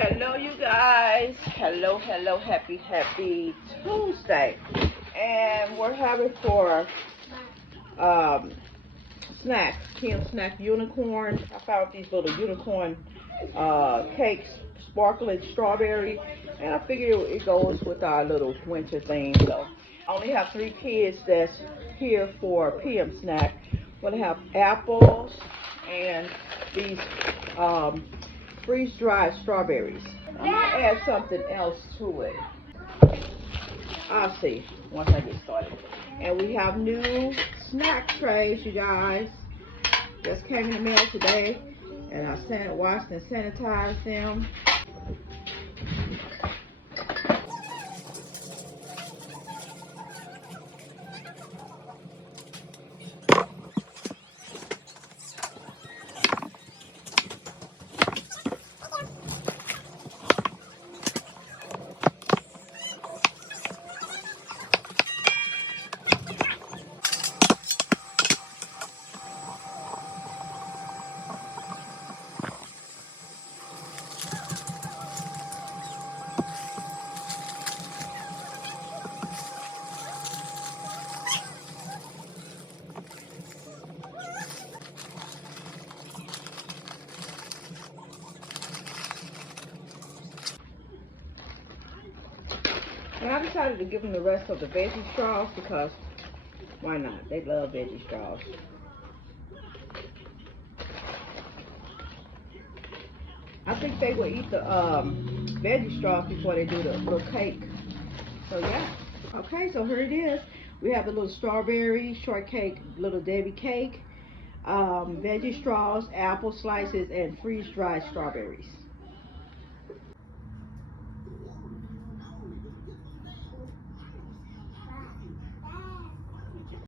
Hello you guys. Hello, happy Tuesday. And we're having for snacks, Kim Snack Unicorn. I found these little unicorn cakes, sparkling strawberry, and I figured it goes with our little winter theme. So I only have 3 kids that's here for PM snack. We're gonna have apples and these freeze-dried strawberries. I'm gonna add something else to it. I'll see once I get started. And we have new snack trays, you guys. Just came in the mail today, and I washed and sanitized them. And I decided to give them the rest of the veggie straws because why not? They love veggie straws. I think they will eat the veggie straws before they do the little cake. So yeah. Okay, so here it is. We have the little strawberry shortcake, little Debbie cake, veggie straws, apple slices, and freeze-dried strawberries.